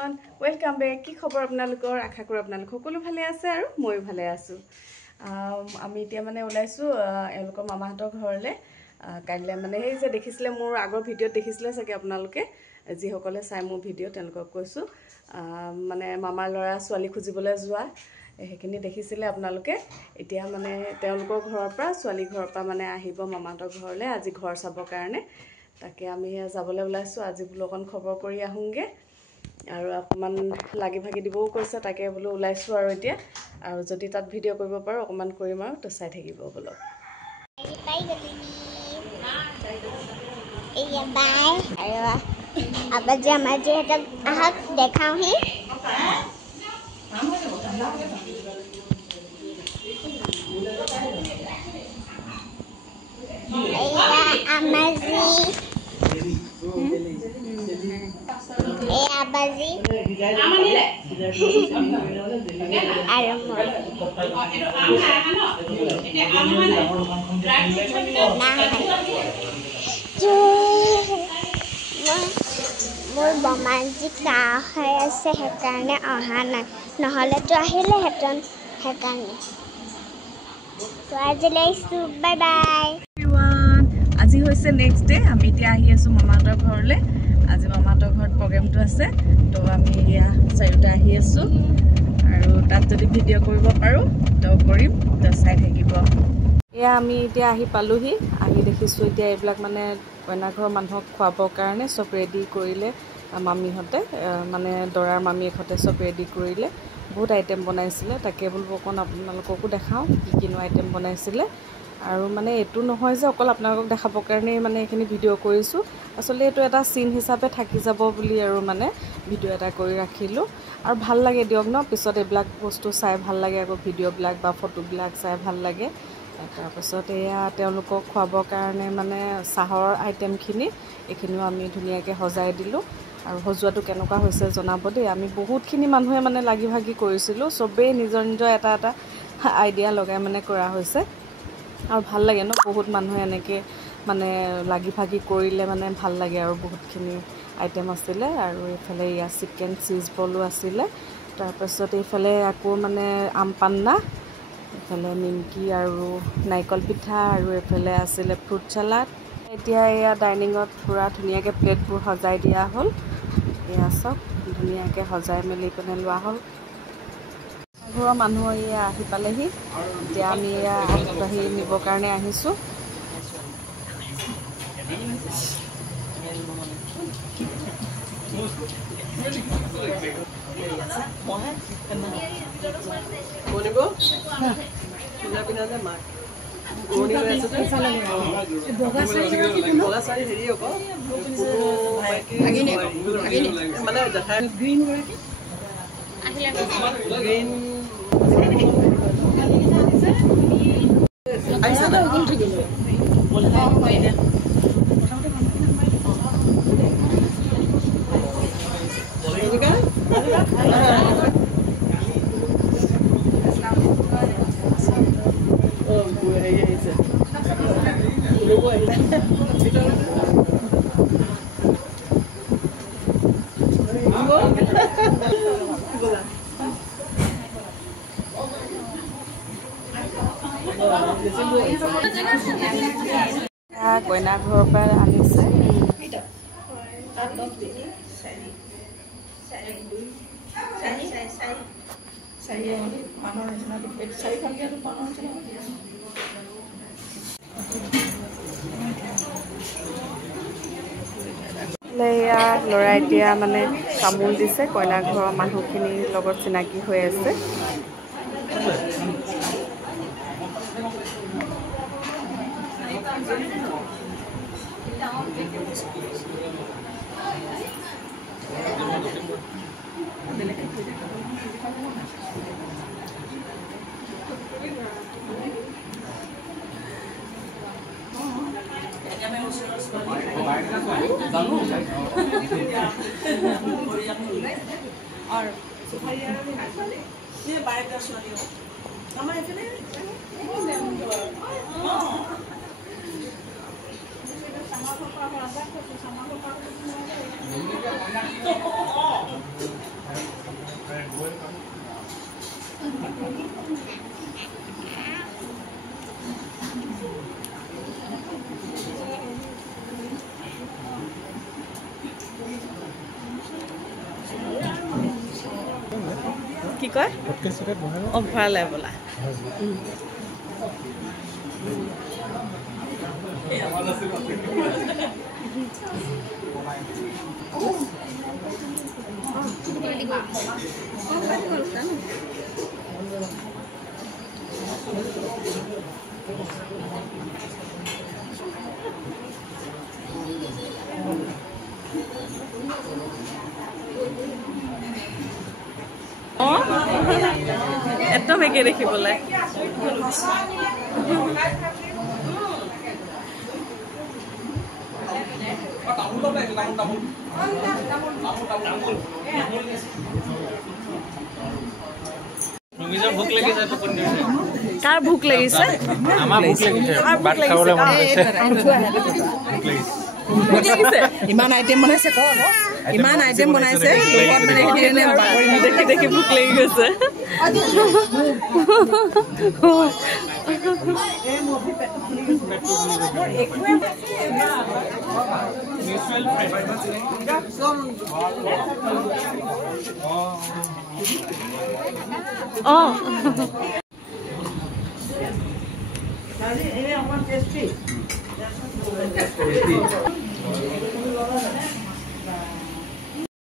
everyone, welcome back. কি খবৰ আপোনালোকৰ আশা কৰো আপোনালোক সকলো ভালে আছে আৰু মই ভালে আছো। আমি এতিয়া মানে ওলাইছো এলকৰ মামাহঁতৰ ঘৰলে। কাইলে মানে এই যে দেখিছিলে মোৰ আগৰ ভিডিঅ'ত দেখিছিলে চাগে আপোনালোকে যি সকলে চাই মোৰ ভিডিঅ' তেওঁলোকক কৈছো মানে মামাৰ ল'ৰা ছোৱালী খুজিবলৈ যোৱা হেখিনি দেখিছিলে আপোনালোকে। এতিয়া মানে তেওঁলোকৰ ঘৰৰ পৰা ছোৱালী ঘৰৰ পৰা মানে আহিব মামাহঁতৰ ঘৰলে আজি ঘৰ চাবৰ কাৰণে। তাকে আমি যাবলৈ ওলাইছো আজি ব্লগন খবৰ কৰি আহুংগে আৰু অকমান লাগি ভাগি দিবও কৈছে তাকে বলো ওলাইছো আৰু এতিয়া আৰু যদি তাত ভিডিঅ' কৰিব পাৰো অকমান কৰিম আৰু তো চাই থাকিব বলো। বাই এয়া বাই আৰু আবাজে আমাজে এটা আহক দেখাওহি এয়া আমাজি abazi amanile aramo edo amha hano ete amane মোৰ বমাজি কাহ হৈ আছে হেকাৰণে অহা নাই নহলে তো আহিলে হেতন হেকাৰণে তো আজি লৈছো বাই বাই everyone আজি হৈছে নেক্সট ডে আমি এতিয়া আহি আছো মামাহঁতৰ ঘৰলে আজি মামাহঁতৰ ঘৰত প্ৰগ্ৰামটো আছে তো আমি ইয়া চাইটা আহি আছো আৰু তাত যদি ভিডিঅ' কৰিব পাৰো তো কৰিম তো চাই থাকিব এয়া আমি এতিয়া আহি পালোহি আহি দেখিছো এতিয়া এইবিলাক মানে কইনা ঘৰৰ মানুহক খোৱাবৰ কাৰণে সব ৰেডি কৰিলে মামিহঁতে মানে দৰাৰ মামিহঁতে সব ৰেডি কৰিলে বহুত আইটেম বনাইছিলে তাকে বলবো কোন আপোনালোককো দেখাও কি কিনো আইটেম বনাইছিলে আৰু মানে এটো নহয় যে অকল আপোনালোকক দেখাবৰ কাৰণে মানে এখিনি ভিডিঅ' কৰিছো আসলে এটো এটা সিন হিচাপে থাকি যাব বুলি আৰু মানে ভিডিঅ' এটা কৰি ৰাখিলো আৰু ভাল লাগে দিয়ক ন পিছত এইবিলাক বস্তু চাই ভাল লাগে আকৌ ভিডিঅ' বিলাক বা ফটো বিলাক চাই ভাল লাগে তাৰ পাছত এয়া তেওঁলোকক খোৱাবৰ কাৰণে মানে চাহৰ আইটেমখিনি এখিনিও আমি ধুনীয়াকৈ সজাই দিলো আৰু হজুৱাটো কেনেকুৱা হৈছে জনাব দেই আমি বহুতখিনি মানুহে মানে লাগি ভাগি কৰিছিলো সবেই নিজৰ নিজৰ এটা এটা আইডিয়া লগাই মানে কৰা হৈছে আৰু ভাল লাগে ন বহুত মানুহে এনেকৈ মানে লাগি ভাগি কৰিলে মানে ভাল লাগে আৰু বহুতখিনি আইটেম আছিলে আৰু এফালে ইয়া চিকেন চিজ বলো আছিলে তাৰ পাছত এইফালে আকৌ মানে আম পান্না এফালে নিমকি আৰু নাইকল পিঠা আৰু এফালে আছিলে ফ্ৰুট সালাড এতিয়া এয়া ডাইনিঙত পুৰা ধুনীয়াকৈ প্লেটবোৰ সজাই দিয়া হ'ল এয়া সব ধুনীয়াকৈ সজাই মেলি পিনে লোৱা হ'ল ঘৰৰ মানুহ এয়া আহি পালেহি এতিয়া আমি এয়া আহি নিবৰ কাৰণে আহিছোঁ কইনা ঘৰৰ পৰা আনিছে ল'ৰা এতিয়া মানে তামোল দিছে কইনা ঘৰৰ মানুহখিনিৰ লগত চিনাকি হৈ আছে और ये बाइक का सुनियो हमारे इतने কি কয় অঁ ভৰালে বোলা একদম একে দেখিবলৈ কাৰ ভোক লাগিছে ইমান আইটেম বনাইছে ইমান আইটেম বনাইছে দেখি দেখি ভোক লাগি গৈছে